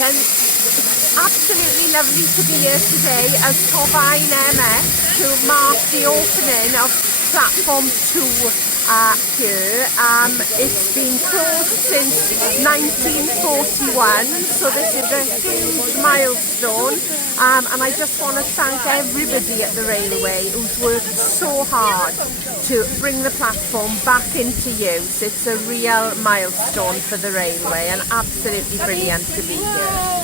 and it's absolutely lovely to be here today as Torfaen MS to mark the opening of platform 2 here. It's been closed since 1941, so this is a huge milestone, and I just want to thank everybody at the railway who's worked so hard to bring the platform back into use. It's a real milestone for the railway and absolutely brilliant to be here.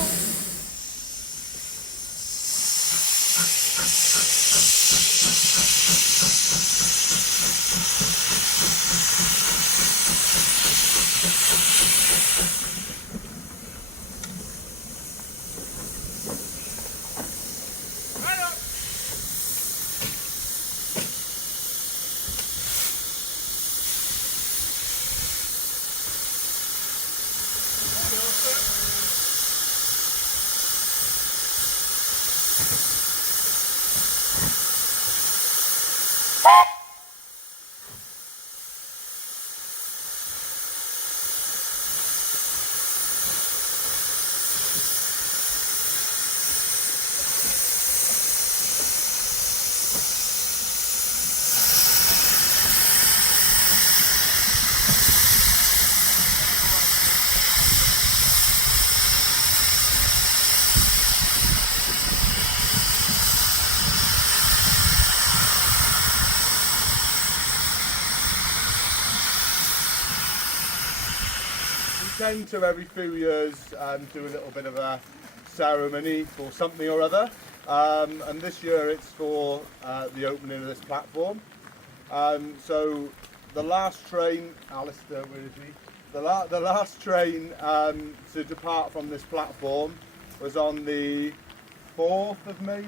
Tend to every few years do a little bit of a ceremony for something or other, and this year it's for the opening of this platform. So the last train, Alistair, where is he? The last train to depart from this platform was on the 4th of May,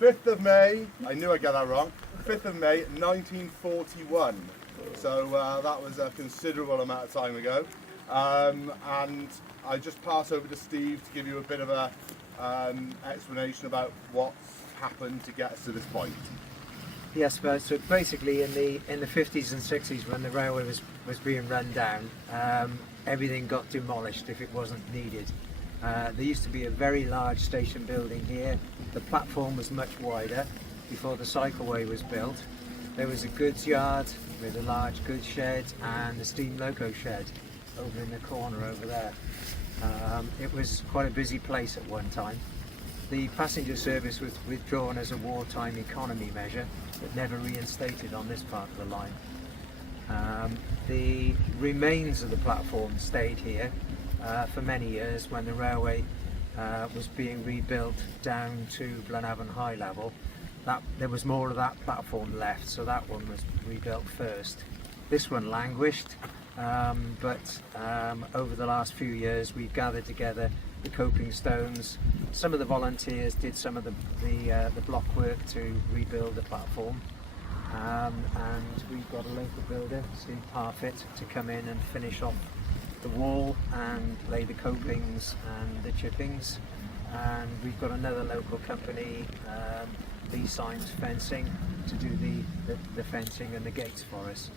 5th of May, I knew I'd get that wrong, 5th of May 1941. So that was a considerable amount of time ago. And I just pass over to Steve to give you a bit of a explanation about what's happened to get us to this point. Yes, but so basically in the 50s and 60s, when the railway was being run down, everything got demolished if it wasn't needed. There used to be a very large station building here. The platform was much wider before the cycleway was built. There was a goods yard with a large goods shed and a steam loco shed over in the corner over there. It was quite a busy place at one time. The passenger service was withdrawn as a wartime economy measure, but never reinstated on this part of the line. The remains of the platform stayed here for many years when the railway was being rebuilt down to Blaenavon High Level. There was more of that platform left, so that one was rebuilt first. This one languished. But over the last few years we've gathered together the coping stones. Some of the volunteers did some of the block work to rebuild the platform, and we've got a local builder, Steve Parfit, to come in and finish off the wall and lay the copings and the chippings, and we've got another local company, B-Signs Fencing, to do the fencing and the gates for us.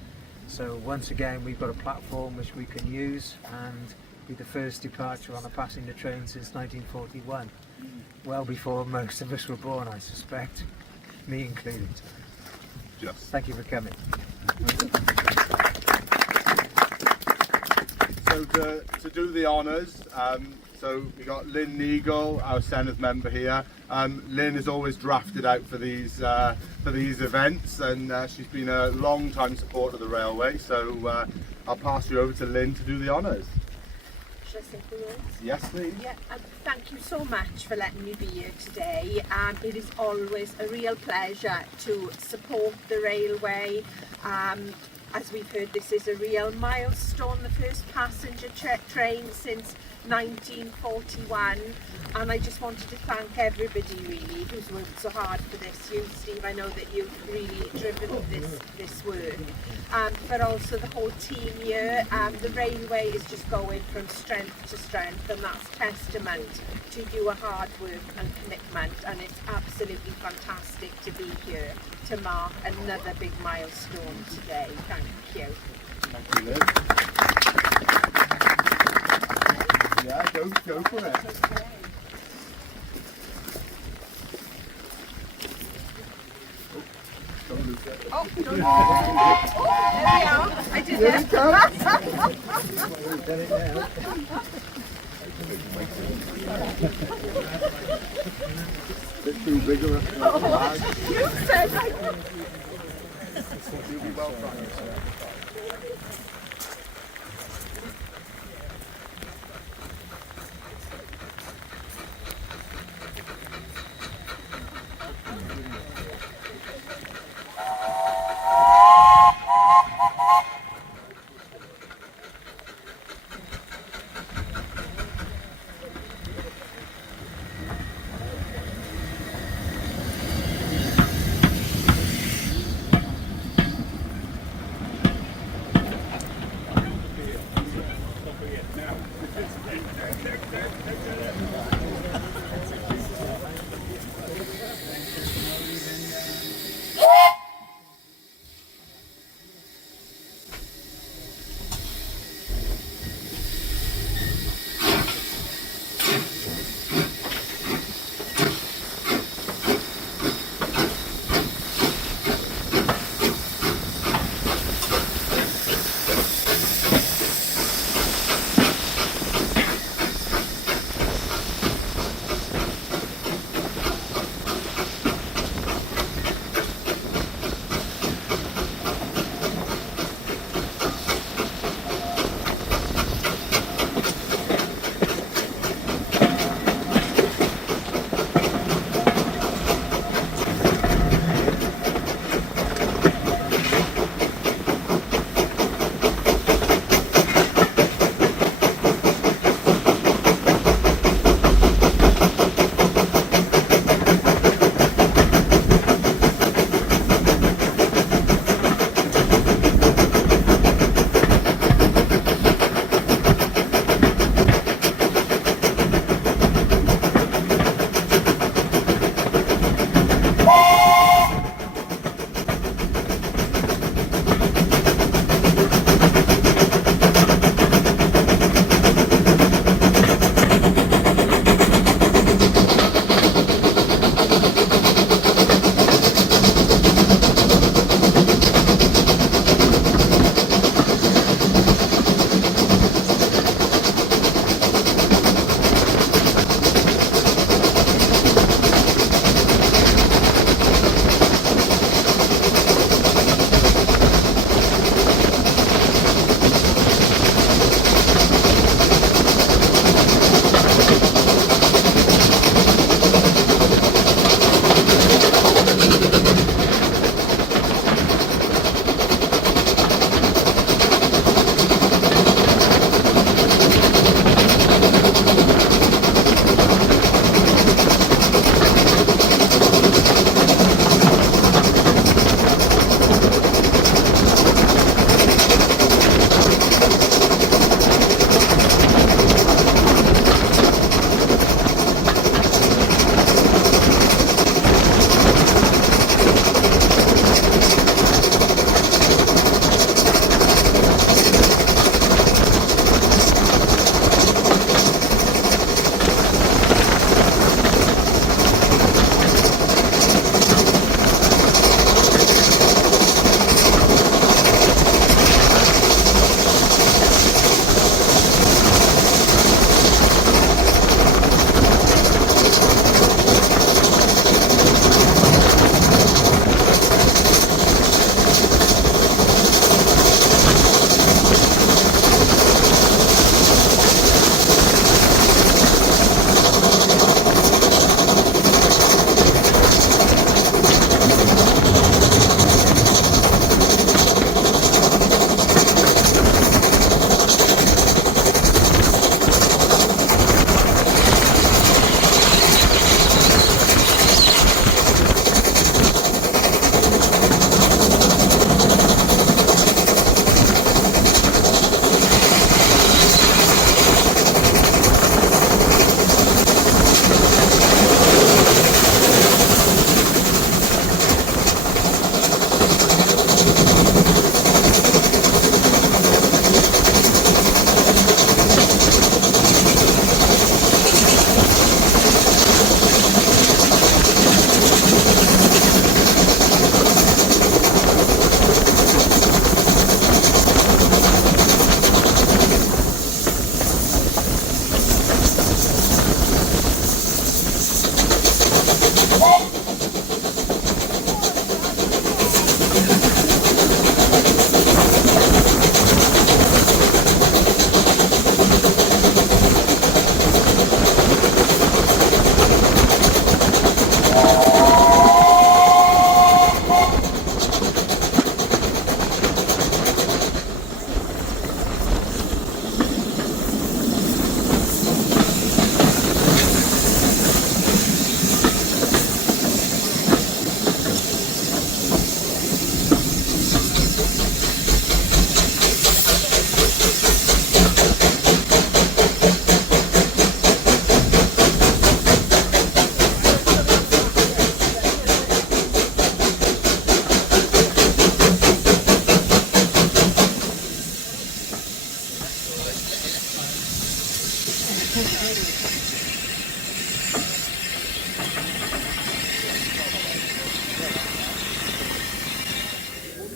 So once again we've got a platform which we can use and be the first departure on a passenger train since 1941. Well before most of us were born, I suspect, me included. Yes. Thank you for coming. So to do the honours, so we got Lynn Neagle, our Senedd member here. Lynn is always drafted out for these events, and she's been a long time supporter of the railway. So I'll pass you over to Lynn to do the honours. Should I say the words? Yes, please. Yeah, thank you so much for letting me be here today. It is always a real pleasure to support the railway. As we've heard, this is a real milestone, the first passenger train since 1941, and I just wanted to thank everybody really who's worked so hard for this. You, Steve, I know that you've really driven this work, but also the whole team here. The railway is just going from strength to strength, and that's testament to your hard work and commitment, and it's absolutely fantastic to be here to mark another big milestone today. Thank you. Thank you, Liz. Yeah, go for it. Don't lose it. Oh, don't there we are. I did Here it. it comes. We've done it now. Bit too big of a You said I You'll be well practiced.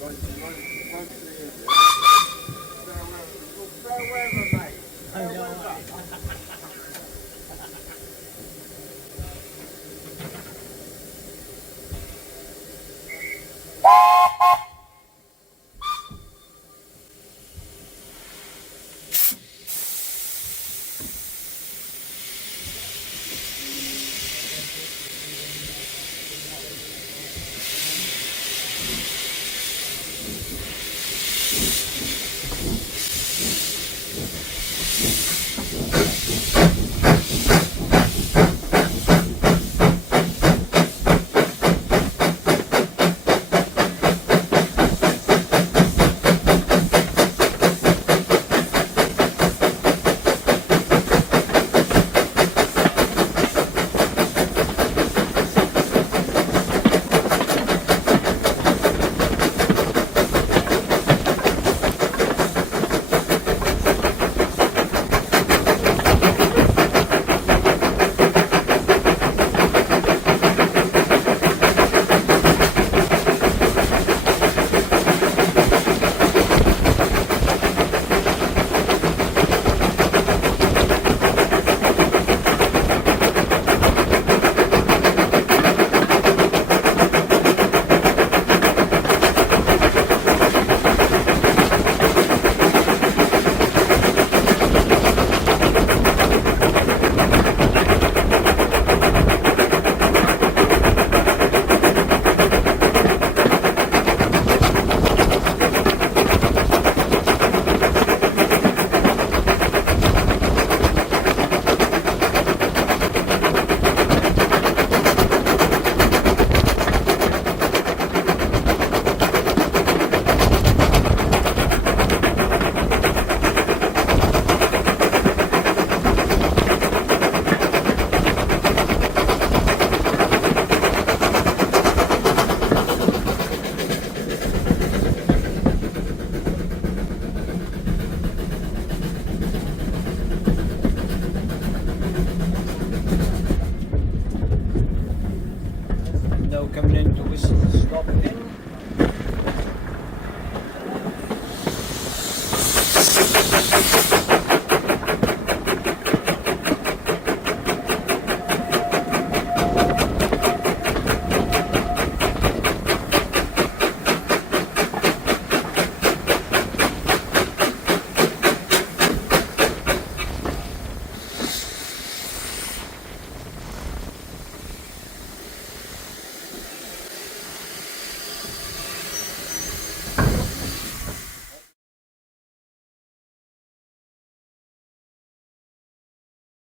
Right.